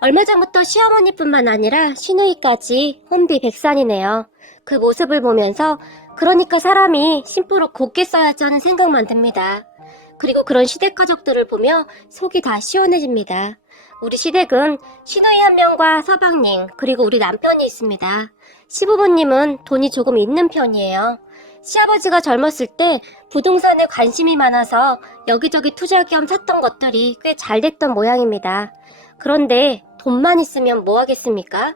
얼마 전부터 시어머니뿐만 아니라 시누이까지 혼비백산이네요. 그 모습을 보면서 그러니까 사람이 심부름 곱게 써야지 하는 생각만 듭니다. 그리고 그런 시댁 가족들을 보며 속이 다 시원해집니다. 우리 시댁은 시누이 한 명과 서방님 그리고 우리 남편이 있습니다. 시부모님은 돈이 조금 있는 편이에요. 시아버지가 젊었을 때 부동산에 관심이 많아서 여기저기 투자 겸 샀던 것들이 꽤 잘 됐던 모양입니다. 그런데 돈만 있으면 뭐 하겠습니까?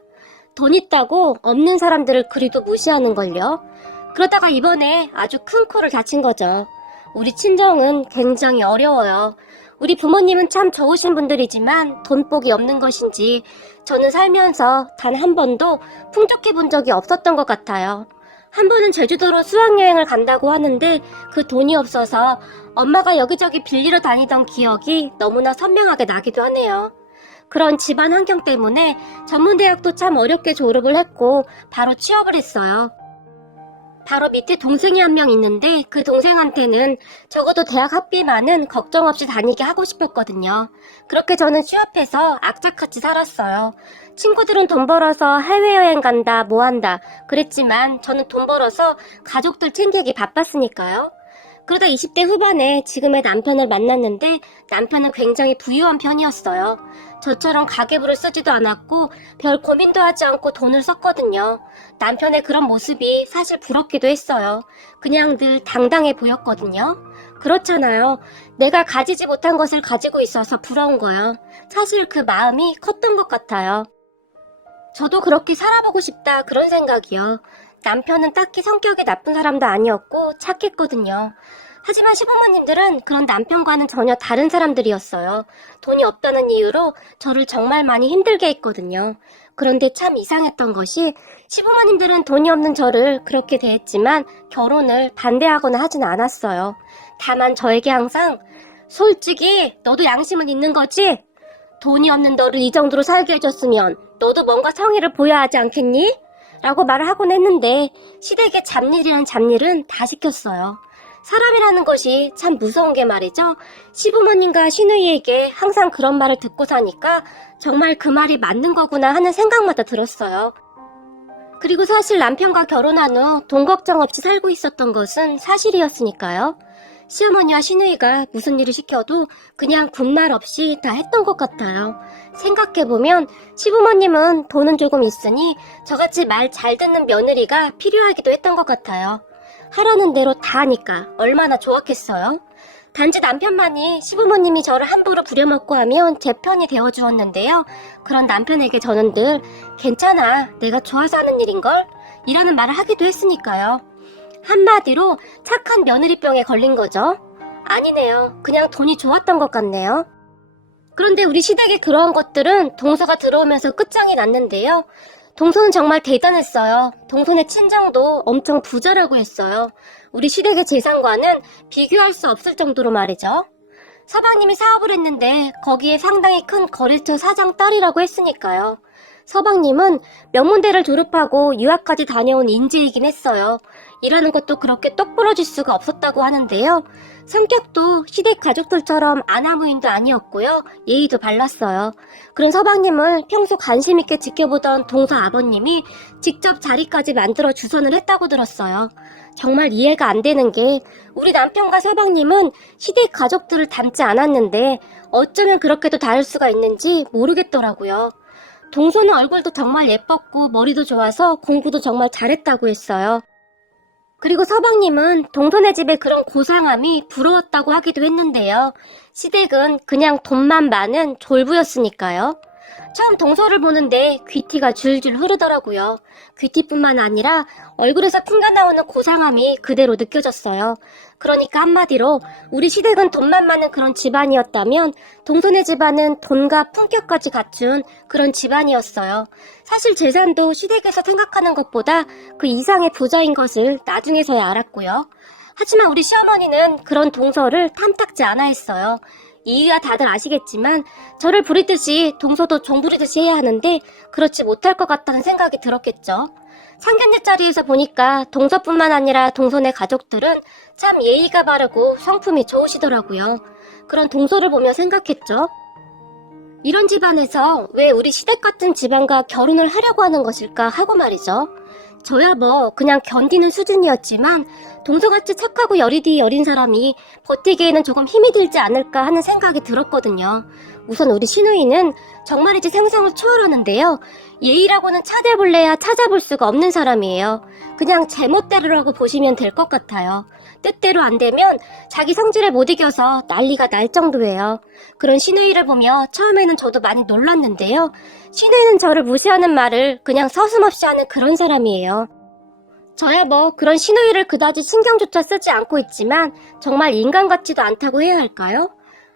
돈 있다고 없는 사람들을 그리도 무시하는걸요. 그러다가 이번에 아주 큰 코를 다친 거죠. 우리 친정은 굉장히 어려워요. 우리 부모님은 참 좋으신 분들이지만 돈복이 없는 것인지 저는 살면서 단 한 번도 풍족해 본 적이 없었던 것 같아요. 한 번은 제주도로 수학여행을 간다고 하는데 그 돈이 없어서 엄마가 여기저기 빌리러 다니던 기억이 너무나 선명하게 나기도 하네요. 그런 집안 환경 때문에 전문대학도 참 어렵게 졸업을 했고 바로 취업을 했어요. 바로 밑에 동생이 한 명 있는데 그 동생한테는 적어도 대학 학비만은 걱정 없이 다니게 하고 싶었거든요. 그렇게 저는 취업해서 악착같이 살았어요. 친구들은 돈 벌어서 해외여행 간다, 뭐 한다 그랬지만 저는 돈 벌어서 가족들 챙기기 바빴으니까요. 그러다 20대 후반에 지금의 남편을 만났는데 남편은 굉장히 부유한 편이었어요. 저처럼 가계부를 쓰지도 않았고 별 고민도 하지 않고 돈을 썼거든요. 남편의 그런 모습이 사실 부럽기도 했어요. 그냥 늘 당당해 보였거든요. 그렇잖아요. 내가 가지지 못한 것을 가지고 있어서 부러운 거요. 사실 그 마음이 컸던 것 같아요. 저도 그렇게 살아보고 싶다 그런 생각이요. 남편은 딱히 성격이 나쁜 사람도 아니었고 착했거든요. 하지만 시부모님들은 그런 남편과는 전혀 다른 사람들이었어요. 돈이 없다는 이유로 저를 정말 많이 힘들게 했거든요. 그런데 참 이상했던 것이 시부모님들은 돈이 없는 저를 그렇게 대했지만 결혼을 반대하거나 하진 않았어요. 다만 저에게 항상 솔직히 너도 양심은 있는 거지? 돈이 없는 너를 이 정도로 살게 해줬으면 너도 뭔가 성의를 보여야 하지 않겠니? 라고 말을 하곤 했는데 시댁의 잡일이란 잡일은 다 시켰어요. 사람이라는 것이 참 무서운 게 말이죠. 시부모님과 시누이에게 항상 그런 말을 듣고 사니까 정말 그 말이 맞는 거구나 하는 생각마다 들었어요. 그리고 사실 남편과 결혼한 후 돈 걱정 없이 살고 있었던 것은 사실이었으니까요. 시어머니와 시누이가 무슨 일을 시켜도 그냥 군말 없이 다 했던 것 같아요. 생각해보면 시부모님은 돈은 조금 있으니 저같이 말 잘 듣는 며느리가 필요하기도 했던 것 같아요. 하라는 대로 다 하니까 얼마나 좋았겠어요? 단지 남편만이 시부모님이 저를 함부로 부려먹고 하면 제 편이 되어주었는데요. 그런 남편에게 저는 늘 괜찮아, 내가 좋아서 하는 일인걸? 이라는 말을 하기도 했으니까요. 한마디로 착한 며느리병에 걸린 거죠. 아니네요. 그냥 돈이 좋았던 것 같네요. 그런데 우리 시댁에 그러한 것들은 동서가 들어오면서 끝장이 났는데요. 동서는 정말 대단했어요. 동서네 친정도 엄청 부자라고 했어요. 우리 시댁의 재산과는 비교할 수 없을 정도로 말이죠. 서방님이 사업을 했는데 거기에 상당히 큰 거래처 사장 딸이라고 했으니까요. 서방님은 명문대를 졸업하고 유학까지 다녀온 인재이긴 했어요. 일하는 것도 그렇게 똑부러질 수가 없었다고 하는데요. 성격도 시댁 가족들처럼 아나무인도 아니었고요. 예의도 발랐어요. 그런 서방님을 평소 관심 있게 지켜보던 동서 아버님이 직접 자리까지 만들어 주선을 했다고 들었어요. 정말 이해가 안 되는 게 우리 남편과 서방님은 시댁 가족들을 닮지 않았는데 어쩌면 그렇게도 다를 수가 있는지 모르겠더라고요. 동서는 얼굴도 정말 예뻤고 머리도 좋아서 공부도 정말 잘했다고 했어요. 그리고 서방님은 동서네 집의 그런 고상함이 부러웠다고 하기도 했는데요. 시댁은 그냥 돈만 많은 졸부였으니까요. 처음 동서를 보는데 귀티가 줄줄 흐르더라고요. 귀티뿐만 아니라 얼굴에서 튕겨나오는 고상함이 그대로 느껴졌어요. 그러니까 한마디로 우리 시댁은 돈만 많은 그런 집안이었다면 동서네 집안은 돈과 품격까지 갖춘 그런 집안이었어요. 사실 재산도 시댁에서 생각하는 것보다 그 이상의 부자인 것을 나중에서야 알았고요. 하지만 우리 시어머니는 그런 동서를 탐탁지 않아 했어요. 이유야 다들 아시겠지만 저를 부리듯이 동서도 종 부리듯이 해야 하는데 그렇지 못할 것 같다는 생각이 들었겠죠. 상견례 자리에서 보니까 동서뿐만 아니라 동서네 가족들은 참 예의가 바르고 성품이 좋으시더라고요. 그런 동서를 보며 생각했죠. 이런 집안에서 왜 우리 시댁 같은 집안과 결혼을 하려고 하는 것일까 하고 말이죠. 저야 뭐 그냥 견디는 수준이었지만 동서같이 착하고 여리디 여린 사람이 버티기에는 조금 힘이 들지 않을까 하는 생각이 들었거든요. 우선 우리 시누이는 정말이지 생성을 초월하는데요. 예의라고는 찾아볼래야 찾아볼 수가 없는 사람이에요. 그냥 제멋대로라고 보시면 될 것 같아요. 뜻대로 안 되면 자기 성질에 못 이겨서 난리가 날 정도예요. 그런 시누이를 보며 처음에는 저도 많이 놀랐는데요. 시누이는 저를 무시하는 말을 그냥 서슴없이 하는 그런 사람이에요. 저야 뭐 그런 시누이를 그다지 신경조차 쓰지 않고 있지만 정말 인간 같지도 않다고 해야 할까요?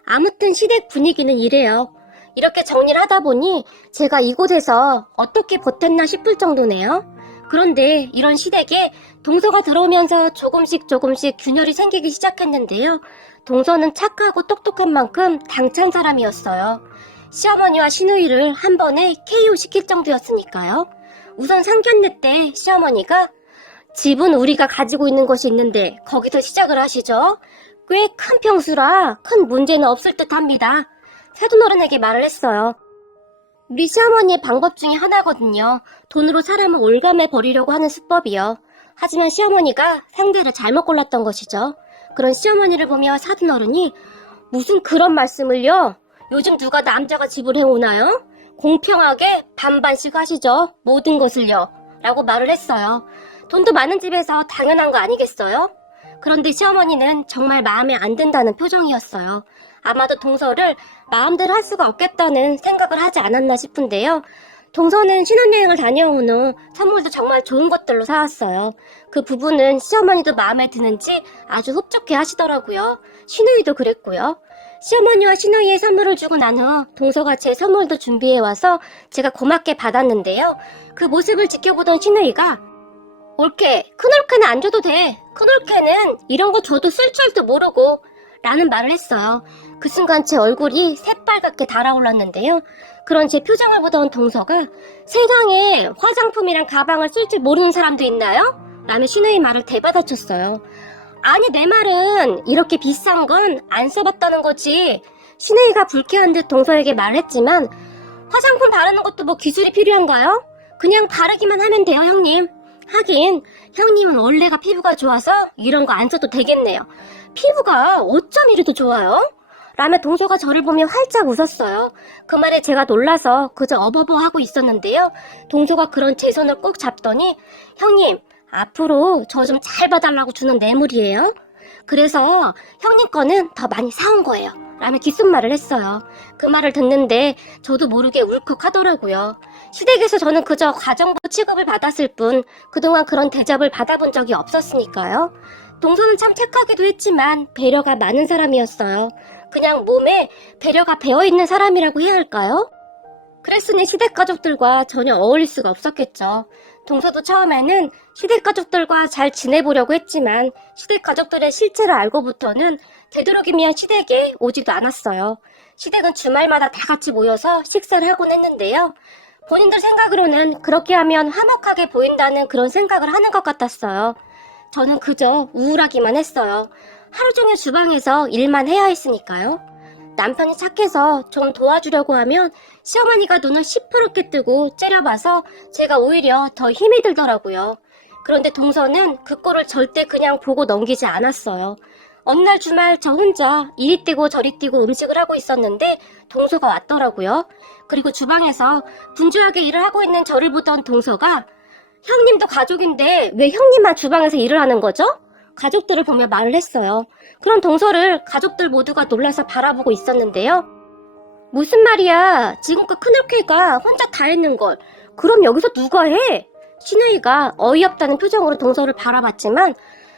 아무튼 시댁 분위기는 이래요. 이렇게 정리를 하다 보니 제가 이곳에서 어떻게 버텼나 싶을 정도네요. 그런데 이런 시댁에 동서가 들어오면서 조금씩 균열이 생기기 시작했는데요. 동서는 착하고 똑똑한 만큼 당찬 사람이었어요. 시어머니와 시누이를 한 번에 KO 시킬 정도였으니까요. 우선 상견례 때 시어머니가 집은 우리가 가지고 있는 것이 있는데 거기서 시작을 하시죠. 꽤 큰 평수라 큰 문제는 없을 듯 합니다. 새돈어른에게 말을 했어요. 우리 시어머니의 방법 중에 하나거든요. 돈으로 사람을 올감해 버리려고 하는 수법이요. 하지만 시어머니가 상대를 잘못 골랐던 것이죠. 그런 시어머니를 보며 사돈어른이 무슨 그런 말씀을요? 요즘 누가 남자가 집을 해오나요? 공평하게 반반씩 하시죠. 모든 것을요. 라고 말을 했어요. 돈도 많은 집에서 당연한 거 아니겠어요? 그런데 시어머니는 정말 마음에 안 든다는 표정이었어요. 아마도 동서를 마음대로 할 수가 없겠다는 생각을 하지 않았나 싶은데요. 동서는 신혼여행을 다녀온 후 선물도 정말 좋은 것들로 사왔어요. 그 부분은 시어머니도 마음에 드는지 아주 흡족해 하시더라고요. 시누이도 그랬고요. 시어머니와 시누이의 선물을 주고 난 후 동서가 제 선물도 준비해와서 제가 고맙게 받았는데요. 그 모습을 지켜보던 시누이가 옳게 큰올케는 안 줘도 돼. 큰올케는 이런 거 줘도 쓸 줄도 모르고 라는 말을 했어요. 그 순간 제 얼굴이 새빨갛게 달아올랐는데요. 그런 제 표정을 보던 동서가 세상에 화장품이랑 가방을 쓸 줄 모르는 사람도 있나요? 라며 시누이 말을 대받아쳤어요. 아니 내 말은 이렇게 비싼 건 안 써봤다는 거지. 시누이가 불쾌한 듯 동서에게 말했지만 화장품 바르는 것도 뭐 기술이 필요한가요? 그냥 바르기만 하면 돼요 형님. 하긴 형님은 원래가 피부가 좋아서 이런 거 안 써도 되겠네요. 피부가 어쩜 이리도 좋아요? 라며 동서가 저를 보며 활짝 웃었어요. 그 말에 제가 놀라서 그저 어버버 하고 있었는데요. 동서가 그런 제 손을 꼭 잡더니 형님 앞으로 저 좀 잘 봐달라고 주는 뇌물이에요. 그래서 형님 거는 더 많이 사온 거예요. 라며 귓속말을 했어요. 그 말을 듣는데 저도 모르게 울컥하더라고요. 시댁에서 저는 그저 가정부 취급을 받았을 뿐 그동안 그런 대접을 받아본 적이 없었으니까요. 동서는 참 착하기도 했지만 배려가 많은 사람이었어요. 그냥 몸에 배려가 배어있는 사람이라고 해야 할까요? 그랬으니 시댁 가족들과 전혀 어울릴 수가 없었겠죠. 동서도 처음에는 시댁 가족들과 잘 지내보려고 했지만 시댁 가족들의 실체를 알고부터는 되도록이면 시댁에 오지도 않았어요. 시댁은 주말마다 다 같이 모여서 식사를 하곤 했는데요. 본인들 생각으로는 그렇게 하면 화목하게 보인다는 그런 생각을 하는 것 같았어요. 저는 그저 우울하기만 했어요. 하루 종일 주방에서 일만 해야 했으니까요. 남편이 착해서 좀 도와주려고 하면 시어머니가 눈을 시퍼렇게 뜨고 째려봐서 제가 오히려 더 힘이 들더라고요. 그런데 동서는 그 꼴을 절대 그냥 보고 넘기지 않았어요. 어느 날 주말 저 혼자 이리 뛰고 저리 뛰고 음식을 하고 있었는데 동서가 왔더라고요. 그리고 주방에서 분주하게 일을 하고 있는 저를 보던 동서가 형님도 가족인데 왜 형님만 주방에서 일을 하는 거죠? 가족들을 보며 말을 했어요. 그런 동서를 가족들 모두가 놀라서 바라보고 있었는데요. 무슨 말이야? 지금껏 큰올케가 혼자 다 했는 걸. 그럼 여기서 누가 해? 시누이가 어이없다는 표정으로 동서를 바라봤지만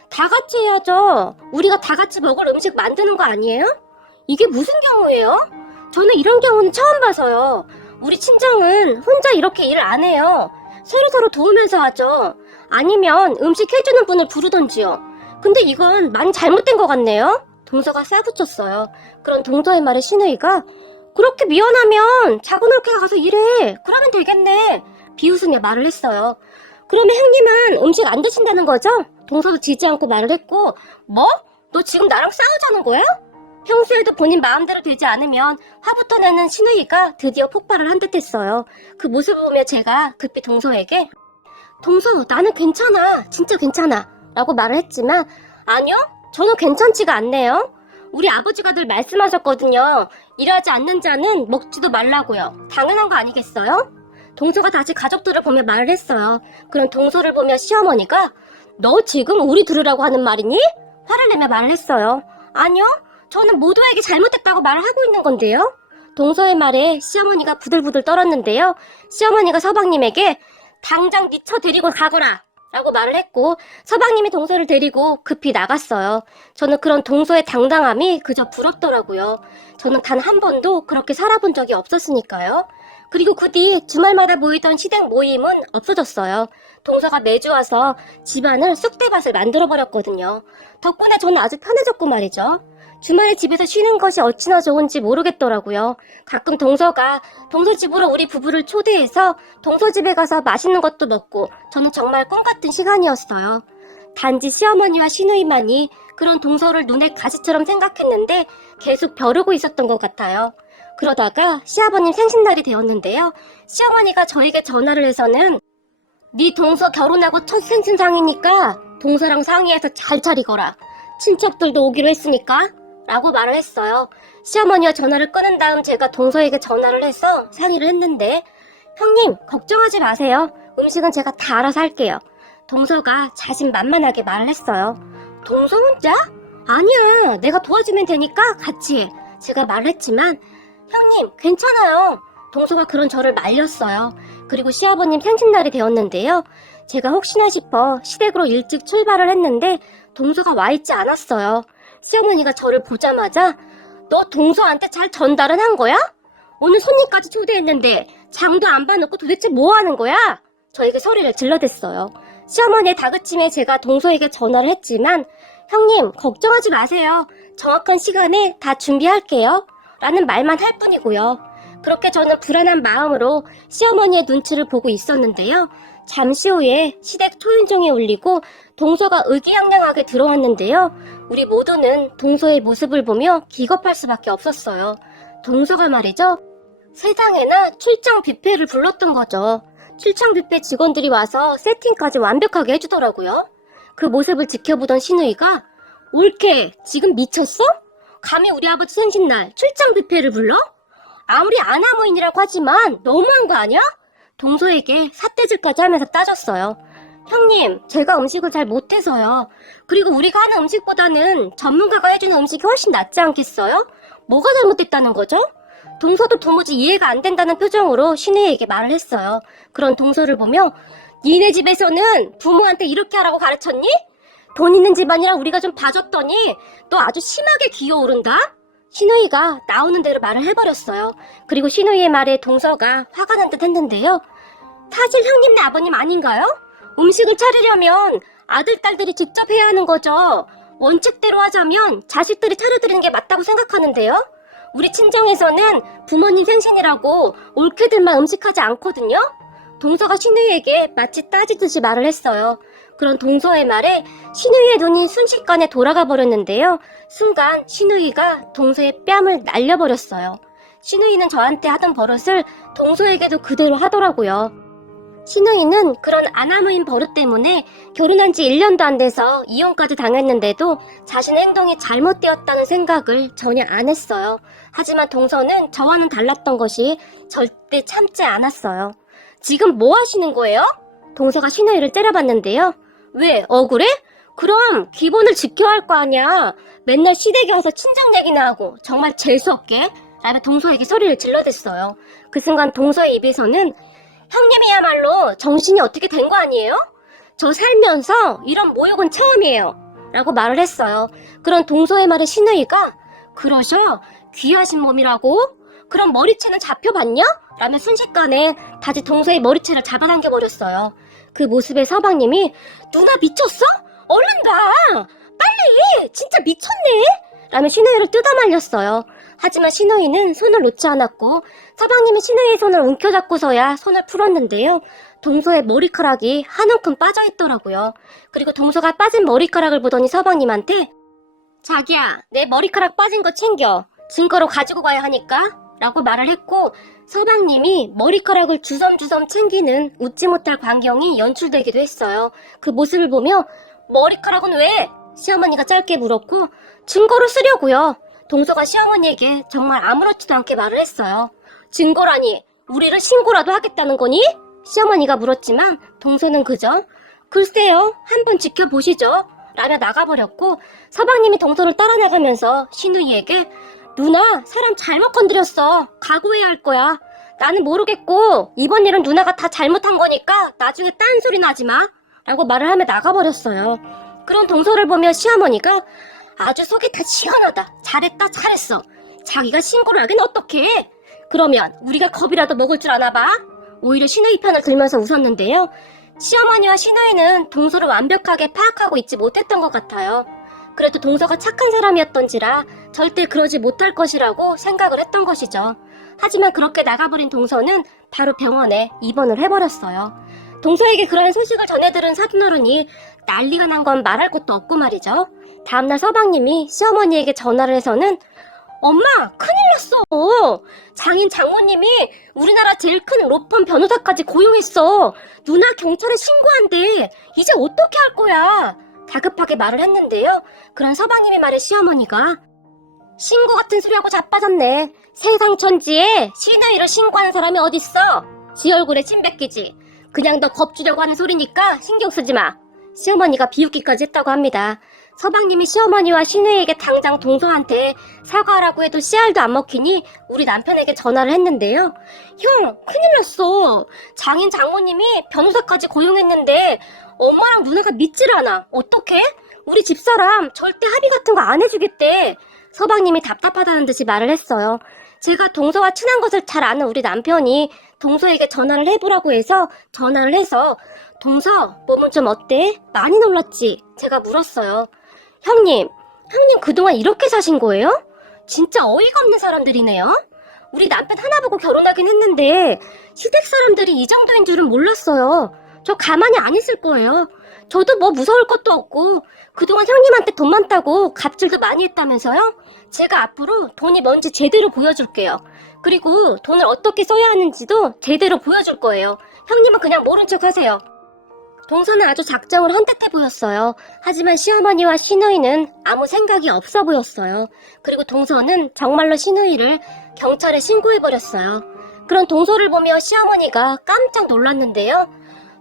다 같이 해야죠. 우리가 다 같이 먹을 음식 만드는 거 아니에요? 이게 무슨 경우예요? 저는 이런 경우는 처음 봐서요. 우리 친정은 혼자 이렇게 일을 안 해요. 서로서로 도우면서 하죠. 아니면 음식 해주는 분을 부르던지요. 근데 이건 많이 잘못된 것 같네요. 동서가 싸붙였어요. 그런 동서의 말에 시누이가 그렇게 미안하면 작은 올케가 가서 일해. 그러면 되겠네. 비웃으며 말을 했어요. 그러면 형님은 음식 안 드신다는 거죠? 동서도 지지 않고 말을 했고 뭐? 너 지금 나랑 싸우자는 거야? 평소에도 본인 마음대로 되지 않으면 화부터 내는 신우이가 드디어 폭발을 한 듯 했어요. 그 모습을 보며 제가 급히 동서에게 동서, 나는 괜찮아. 진짜 괜찮아. 라고 말을 했지만 아니요, 저는 괜찮지가 않네요. 우리 아버지가 늘 말씀하셨거든요. 일하지 않는 자는 먹지도 말라고요. 당연한 거 아니겠어요? 동서가 다시 가족들을 보며 말을 했어요. 그런 동서를 보며 시어머니가 너 지금 우리 들으라고 하는 말이니? 화를 내며 말을 했어요. 아니요, 저는 모두에게 잘못했다고 말을 하고 있는 건데요. 동서의 말에 시어머니가 부들부들 떨었는데요. 시어머니가 서방님에게 당장 니처 데리고 가거라 라고 말을 했고 서방님이 동서를 데리고 급히 나갔어요. 저는 그런 동서의 당당함이 그저 부럽더라고요. 저는 단 한 번도 그렇게 살아본 적이 없었으니까요. 그리고 그 뒤 주말마다 모이던 시댁 모임은 없어졌어요. 동서가 매주 와서 집안을 쑥대밭을 만들어버렸거든요. 덕분에 저는 아주 편해졌고 말이죠. 주말에 집에서 쉬는 것이 어찌나 좋은지 모르겠더라고요. 가끔 동서가 동서 집으로 우리 부부를 초대해서 동서 집에 가서 맛있는 것도 먹고 저는 정말 꿈같은 시간이었어요. 단지 시어머니와 시누이만이 그런 동서를 눈에 가시처럼 생각했는데 계속 벼르고 있었던 것 같아요. 그러다가 시아버님 생신날이 되었는데요. 시어머니가 저에게 전화를 해서는 네 동서 결혼하고 첫 생신상이니까 동서랑 상의해서 잘 차리거라. 친척들도 오기로 했으니까 라고 말을 했어요. 시어머니와 전화를 끊은 다음 제가 동서에게 전화를 해서 상의를 했는데 형님 걱정하지 마세요. 음식은 제가 다 알아서 할게요. 동서가 자신만만하게 말을 했어요. 동서 혼자? 아니야, 내가 도와주면 되니까 같이 해. 제가 말을 했지만 형님 괜찮아요. 동서가 그런 저를 말렸어요. 그리고 시아버님 생신날이 되었는데요. 제가 혹시나 싶어 시댁으로 일찍 출발을 했는데 동서가 와 있지 않았어요. 시어머니가 저를 보자마자 너 동서한테 잘 전달은 한 거야? 오늘 손님까지 초대했는데 장도 안 봐놓고 도대체 뭐 하는 거야? 저에게 소리를 질러댔어요. 시어머니의 다그침에 제가 동서에게 전화를 했지만 형님 걱정하지 마세요. 정확한 시간에 다 준비할게요. 라는 말만 할 뿐이고요. 그렇게 저는 불안한 마음으로 시어머니의 눈치를 보고 있었는데요. 잠시 후에 시댁 초인종이 울리고 동서가 의기양양하게 들어왔는데요. 우리 모두는 동서의 모습을 보며 기겁할 수밖에 없었어요. 동서가 말이죠. 세상에나 출장 뷔페를 불렀던 거죠. 출장 뷔페 직원들이 와서 세팅까지 완벽하게 해주더라고요. 그 모습을 지켜보던 시누이가 올케 지금 미쳤어? 감히 우리 아버지 생신날 출장 뷔페를 불러? 아무리 아나무인이라고 하지만 너무한 거 아니야? 동서에게 삿대질까지 하면서 따졌어요. 형님, 제가 음식을 잘 못해서요. 그리고 우리가 하는 음식보다는 전문가가 해주는 음식이 훨씬 낫지 않겠어요? 뭐가 잘못됐다는 거죠? 동서도 도무지 이해가 안 된다는 표정으로 신우이에게 말을 했어요. 그런 동서를 보며 니네 집에서는 부모한테 이렇게 하라고 가르쳤니? 돈 있는 집안이라 우리가 좀 봐줬더니 너 아주 심하게 기어오른다? 신우이가 나오는 대로 말을 해버렸어요. 그리고 신우이의 말에 동서가 화가 난 듯 했는데요. 사실 형님네 아버님 아닌가요? 음식을 차리려면 아들, 딸들이 직접 해야 하는 거죠. 원칙대로 하자면 자식들이 차려드리는 게 맞다고 생각하는데요. 우리 친정에서는 부모님 생신이라고 올케들만 음식하지 않거든요. 동서가 신우이에게 마치 따지듯이 말을 했어요. 그런 동서의 말에 신우이의 눈이 순식간에 돌아가 버렸는데요. 순간 신우이가 동서의 뺨을 날려버렸어요. 신우이는 저한테 하던 버릇을 동서에게도 그대로 하더라고요. 신우이는 그런 아나무인 버릇 때문에 결혼한 지 1년도 안 돼서 이혼까지 당했는데도 자신의 행동이 잘못되었다는 생각을 전혀 안 했어요. 하지만 동서는 저와는 달랐던 것이 절대 참지 않았어요. 지금 뭐 하시는 거예요? 동서가 신우이를 째려봤는데요. 왜, 억울해? 그럼 기본을 지켜야 할 거 아니야. 맨날 시댁에 와서 친정 얘기나 하고 정말 재수없게 라며 동서에게 소리를 질러댔어요. 그 순간 동서의 입에서는 형님이야말로 정신이 어떻게 된 거 아니에요? 저 살면서 이런 모욕은 처음이에요. 라고 말을 했어요. 그런 동서의 말에 신우이가 그러셔? 귀하신 몸이라고? 그럼 머리채는 잡혀봤냐? 라며 순식간에 다시 동서의 머리채를 잡아당겨버렸어요. 그 모습에 서방님이 누나 미쳤어? 얼른 가! 빨리! 진짜 미쳤네! 라며 신우이를 뜯어말렸어요. 하지만 신우이는 손을 놓지 않았고 서방님이 신우이의 손을 움켜잡고서야 손을 풀었는데요. 동서의 머리카락이 한 움큼 빠져있더라고요. 그리고 동서가 빠진 머리카락을 보더니 서방님한테 자기야, 내 머리카락 빠진 거 챙겨. 증거로 가지고 가야 하니까. 라고 말을 했고, 서방님이 머리카락을 주섬주섬 챙기는 웃지 못할 광경이 연출되기도 했어요. 그 모습을 보며 머리카락은 왜? 시어머니가 짧게 물었고, 증거로 쓰려고요. 동서가 시어머니에게 정말 아무렇지도 않게 말을 했어요. 증거라니 우리를 신고라도 하겠다는 거니? 시어머니가 물었지만 동서는 그저 글쎄요, 한번 지켜보시죠 라며 나가버렸고, 서방님이 동서를 따라나가면서 신우이에게 누나, 사람 잘못 건드렸어. 각오해야 할 거야. 나는 모르겠고 이번 일은 누나가 다 잘못한 거니까 나중에 딴소리 나지 마 라고 말을 하며 나가버렸어요. 그런 동서를 보며 시어머니가 아주 속이 다 시원하다. 잘했다, 잘했어. 자기가 신고를 하긴 어떡해. 그러면 우리가 겁이라도 먹을 줄 아나 봐. 오히려 신우이 편을 들면서 웃었는데요. 시어머니와 신우이는 동서를 완벽하게 파악하고 있지 못했던 것 같아요. 그래도 동서가 착한 사람이었던지라 절대 그러지 못할 것이라고 생각을 했던 것이죠. 하지만 그렇게 나가버린 동서는 바로 병원에 입원을 해버렸어요. 동서에게 그러한 소식을 전해들은 사돈어른이 난리가 난 건 말할 것도 없고 말이죠. 다음날 서방님이 시어머니에게 전화를 해서는 엄마, 큰일 났어. 장인 장모님이 우리나라 제일 큰 로펌 변호사까지 고용했어. 누나 경찰에 신고한대. 이제 어떻게 할 거야? 다급하게 말을 했는데요. 그런 서방님의 말에 시어머니가 신고 같은 소리하고 자빠졌네. 세상 천지에 신우이를 신고하는 사람이 어딨어? 지 얼굴에 침 뱉기지. 그냥 너 겁주려고 하는 소리니까 신경 쓰지 마. 시어머니가 비웃기까지 했다고 합니다. 서방님이 시어머니와 신우이에게 당장 동서한테 사과하라고 해도 씨알도 안 먹히니 우리 남편에게 전화를 했는데요. 형, 큰일 났어. 장인 장모님이 변호사까지 고용했는데 엄마랑 누나가 믿질 않아. 어떡해? 우리 집사람 절대 합의 같은 거 안 해주겠대. 서방님이 답답하다는 듯이 말을 했어요. 제가 동서와 친한 것을 잘 아는 우리 남편이 동서에게 전화를 해보라고 해서 전화를 해서 동서, 몸은 좀 어때? 많이 놀랐지? 제가 물었어요. 형님 그동안 이렇게 사신 거예요? 진짜 어이가 없는 사람들이네요. 우리 남편 하나 보고 결혼하긴 했는데 시댁 사람들이 이 정도인 줄은 몰랐어요. 저 가만히 안 있을 거예요. 저도 뭐 무서울 것도 없고 그동안 형님한테 돈 많다고 갑질도 많이 했다면서요? 제가 앞으로 돈이 뭔지 제대로 보여줄게요. 그리고 돈을 어떻게 써야 하는지도 제대로 보여줄 거예요. 형님은 그냥 모른 척 하세요. 동서는 아주 작정을 헛듯해 보였어요. 하지만 시어머니와 신우이는 아무 생각이 없어 보였어요. 그리고 동서는 정말로 신우이를 경찰에 신고해버렸어요. 그런 동서를 보며 시어머니가 깜짝 놀랐는데요.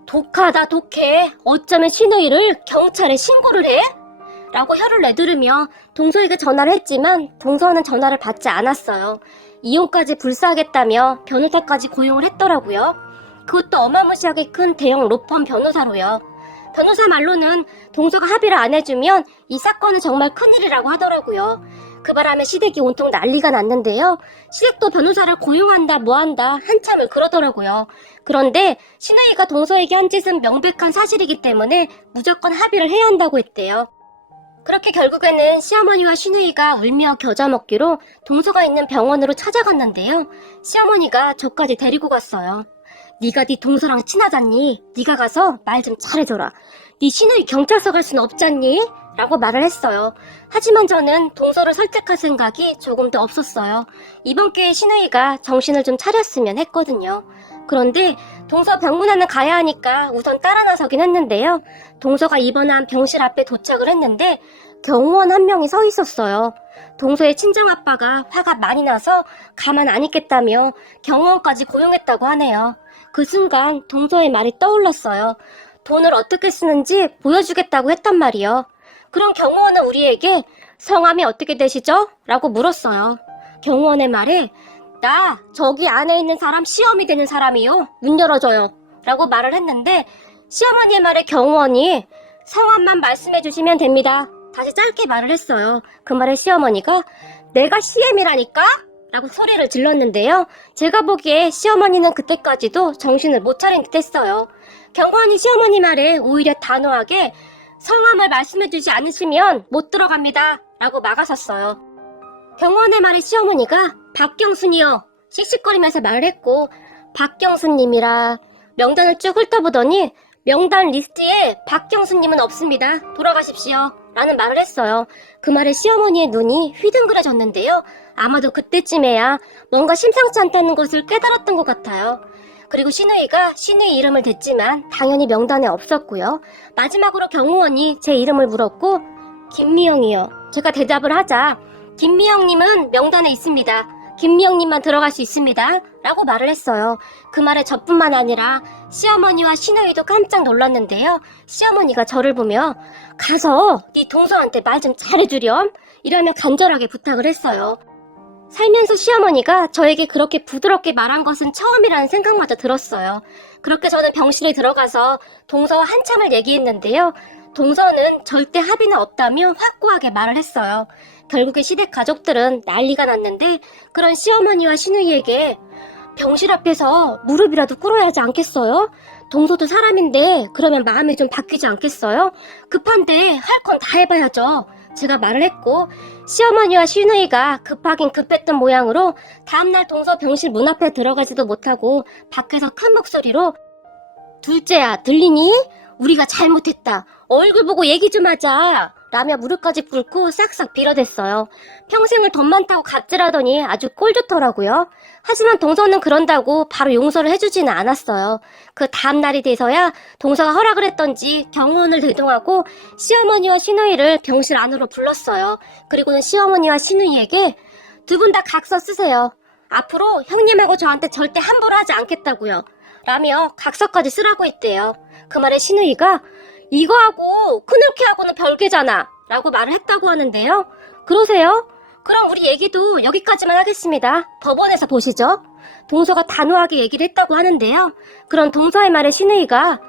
독하다, 독해. 어쩌면 신우이를 경찰에 신고를 해? 라고 혀를 내두르며 동서에게 전화를 했지만 동서는 전화를 받지 않았어요. 이혼까지 불사하겠다며 변호사까지 고용을 했더라고요. 그것도 어마무시하게 큰 대형 로펌 변호사로요. 변호사 말로는 동서가 합의를 안 해주면 이 사건은 정말 큰일이라고 하더라고요. 그 바람에 시댁이 온통 난리가 났는데요. 시댁도 변호사를 고용한다 뭐한다 한참을 그러더라고요. 그런데 신우이가 동서에게 한 짓은 명백한 사실이기 때문에 무조건 합의를 해야 한다고 했대요. 그렇게 결국에는 시어머니와 신우이가 울며 겨자 먹기로 동서가 있는 병원으로 찾아갔는데요. 시어머니가 저까지 데리고 갔어요. 네가 네 동서랑 친하잖니? 네가 가서 말 좀 잘해줘라. 네 신우이 경찰서 갈 순 없잖니? 라고 말을 했어요. 하지만 저는 동서를 설득할 생각이 조금 더 없었어요. 이번 기회에 신우이가 정신을 좀 차렸으면 했거든요. 그런데 동서 병문안을 가야 하니까 우선 따라 나서긴 했는데요. 동서가 입원한 병실 앞에 도착을 했는데 경호원 한 명이 서 있었어요. 동서의 친정아빠가 화가 많이 나서 가만 안 있겠다며 경호원까지 고용했다고 하네요. 그 순간 동서의 말이 떠올랐어요. 돈을 어떻게 쓰는지 보여주겠다고 했단 말이요. 그럼 경호원은 우리에게 성함이 어떻게 되시죠? 라고 물었어요. 경호원의 말에 나 저기 안에 있는 사람 시어미 되는 사람이요. 문 열어줘요. 라고 말을 했는데 시어머니의 말에 경호원이 성함만 말씀해 주시면 됩니다. 다시 짧게 말을 했어요. 그 말에 시어머니가 내가 CM이라니까? 라고 소리를 질렀는데요. 제가 보기에 시어머니는 그때까지도 정신을 못 차린 듯 했어요. 경호원이 시어머니 말에 오히려 단호하게 성함을 말씀해주지 않으시면 못 들어갑니다. 라고 막아섰어요. 경호원의 말에 시어머니가 박경순이요. 씩씩거리면서 말을 했고 박경순님이라 명단을 쭉 훑어보더니 명단 리스트에 박경순님은 없습니다. 돌아가십시오. 라는 말을 했어요. 그 말에 시어머니의 눈이 휘둥그레졌는데요. 아마도 그때쯤에야 뭔가 심상치 않다는 것을 깨달았던 것 같아요. 그리고 신우이가 신우이 이름을 댔지만 당연히 명단에 없었고요. 마지막으로 경호원이 제 이름을 물었고 김미영이요. 제가 대답을 하자 김미영님은 명단에 있습니다. 김미영님만 들어갈 수 있습니다. 라고 말을 했어요. 그 말에 저뿐만 아니라 시어머니와 신우이도 깜짝 놀랐는데요. 시어머니가 저를 보며 가서 네 동서한테 말 좀 잘해주렴 이러며 간절하게 부탁을 했어요. 살면서 시어머니가 저에게 그렇게 부드럽게 말한 것은 처음이라는 생각마저 들었어요. 그렇게 저는 병실에 들어가서 동서와 한참을 얘기했는데요. 동서는 절대 합의는 없다며 확고하게 말을 했어요. 결국에 시댁 가족들은 난리가 났는데 그런 시어머니와 시누이에게 병실 앞에서 무릎이라도 꿇어야 하지 않겠어요? 동서도 사람인데 그러면 마음이 좀 바뀌지 않겠어요? 급한데 할 건 다 해봐야죠. 제가 말을 했고 시어머니와 시누이가 급하긴 급했던 모양으로 다음날 동서 병실 문 앞에 들어가지도 못하고 밖에서 큰 목소리로 둘째야 들리니? 우리가 잘못했다. 얼굴 보고 얘기 좀 하자. 라며 무릎까지 꿇고 싹싹 빌어댔어요. 평생을 돈 많다고 갑질하더니 아주 꼴 좋더라고요. 하지만 동서는 그런다고 바로 용서를 해주지는 않았어요. 그 다음날이 돼서야 동서가 허락을 했던지 경호원을 대동하고 시어머니와 시누이를 병실 안으로 불렀어요. 그리고는 시어머니와 시누이에게 두 분 다 각서 쓰세요. 앞으로 형님하고 저한테 절대 함부로 하지 않겠다고요. 라며 각서까지 쓰라고 했대요. 그 말에 시누이가 이거하고 그렇게 하고는 별개잖아 라고 말을 했다고 하는데요. 그러세요? 그럼 우리 얘기도 여기까지만 하겠습니다. 법원에서 보시죠. 동서가 단호하게 얘기를 했다고 하는데요. 그런 동서의 말에 시누이가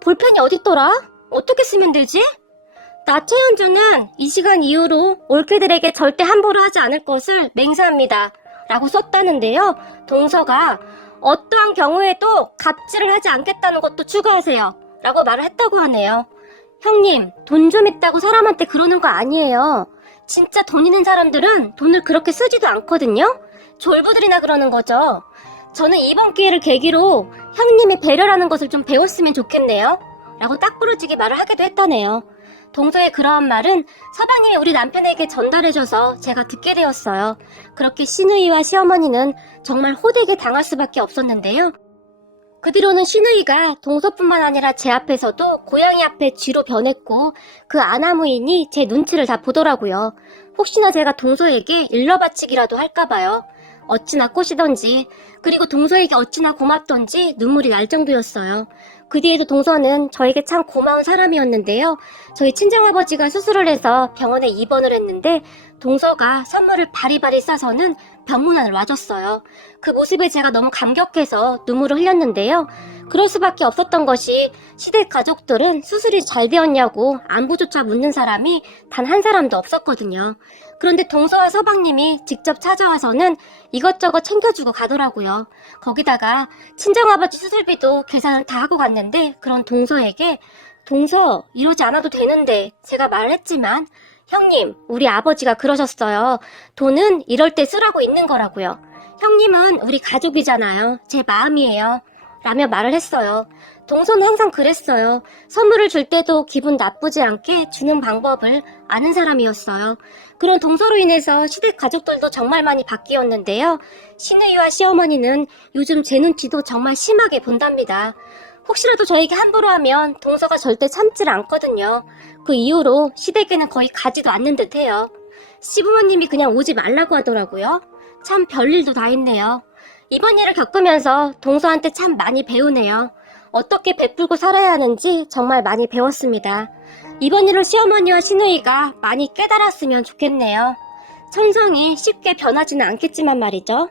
볼펜이 어딨더라? 어떻게 쓰면 되지? 나 최현주는 이 시간 이후로 올케들에게 절대 함부로 하지 않을 것을 맹세합니다 라고 썼다는데요. 동서가 어떠한 경우에도 갑질을 하지 않겠다는 것도 추가하세요 라고 말을 했다고 하네요. 형님, 돈 좀 있다고 사람한테 그러는 거 아니에요. 진짜 돈 있는 사람들은 돈을 그렇게 쓰지도 않거든요. 졸부들이나 그러는 거죠. 저는 이번 기회를 계기로 형님이 배려라는 것을 좀 배웠으면 좋겠네요. 라고 딱 부러지게 말을 하기도 했다네요. 동서의 그러한 말은 서방님이 우리 남편에게 전달해줘서 제가 듣게 되었어요. 그렇게 시누이와 시어머니는 정말 호되게 당할 수밖에 없었는데요. 그 뒤로는 시누이가 동서뿐만 아니라 제 앞에서도 고양이 앞에 쥐로 변했고 그 아나무인이 제 눈치를 다 보더라고요. 혹시나 제가 동서에게 일러바치기라도 할까봐요. 어찌나 꼬시던지 그리고 동서에게 어찌나 고맙던지 눈물이 날 정도였어요. 그 뒤에도 동서는 저에게 참 고마운 사람이었는데요. 저희 친정아버지가 수술을 해서 병원에 입원을 했는데 동서가 선물을 바리바리 싸서는 병문안을 와줬어요. 그 모습에 제가 너무 감격해서 눈물을 흘렸는데요. 그럴 수밖에 없었던 것이 시댁 가족들은 수술이 잘 되었냐고 안부조차 묻는 사람이 단 한 사람도 없었거든요. 그런데 동서와 서방님이 직접 찾아와서는 이것저것 챙겨주고 가더라고요. 거기다가 친정아버지 수술비도 계산을 다 하고 갔는데 그런 동서에게 동서 이러지 않아도 되는데 제가 말했지만 형님 우리 아버지가 그러셨어요. 돈은 이럴 때 쓰라고 있는 거라고요. 형님은 우리 가족이잖아요. 제 마음이에요. 라며 말을 했어요. 동서는 항상 그랬어요. 선물을 줄 때도 기분 나쁘지 않게 주는 방법을 아는 사람이었어요. 그런 동서로 인해서 시댁 가족들도 정말 많이 바뀌었는데요. 시누이와 시어머니는 요즘 제 눈치도 정말 심하게 본답니다. 혹시라도 저에게 함부로 하면 동서가 절대 참질 않거든요. 그 이후로 시댁에는 거의 가지도 않는 듯해요. 시부모님이 그냥 오지 말라고 하더라고요. 참 별일도 다 있네요. 이번 일을 겪으면서 동서한테 참 많이 배우네요. 어떻게 베풀고 살아야 하는지 정말 많이 배웠습니다. 이번 일을 시어머니와 시누이가 많이 깨달았으면 좋겠네요. 청성이 쉽게 변하지는 않겠지만 말이죠.